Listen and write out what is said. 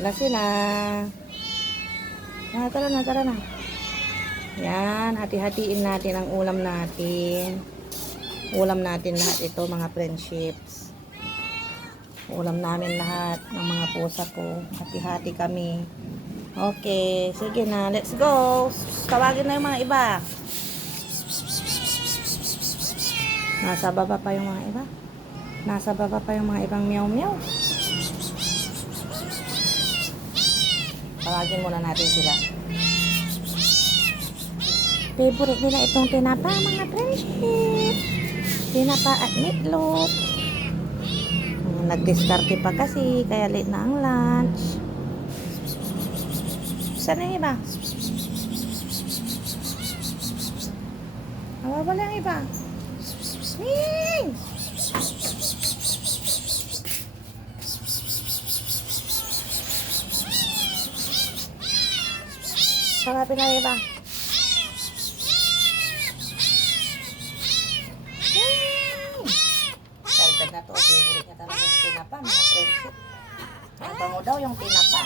Lasi na. Tara na, tara na. Yan, hati-hatiin natin ang ulam natin. Ulam natin lahat ito, mga friendships. Ulam namin lahat ng mga pusa ko. Hati-hati kami. Okay, sige na. Let's go. Tawagin na yung mga iba. Nasa baba pa yung mga iba. Nasa baba pa yung mga ibang meow-meow. Tawagin muna natin sila. Favorite nila itong tinapa, mga friendship. Tinapa at meatloaf. Nag-discarte pa kasi, kaya late na ang lunch. Saan yung iba? Wala yung iba. Ming! Sarapin na yung iba. Excited na to. Favorite niya talaga yung tinapa, mga friendship. Ang bango daw yung tinapa.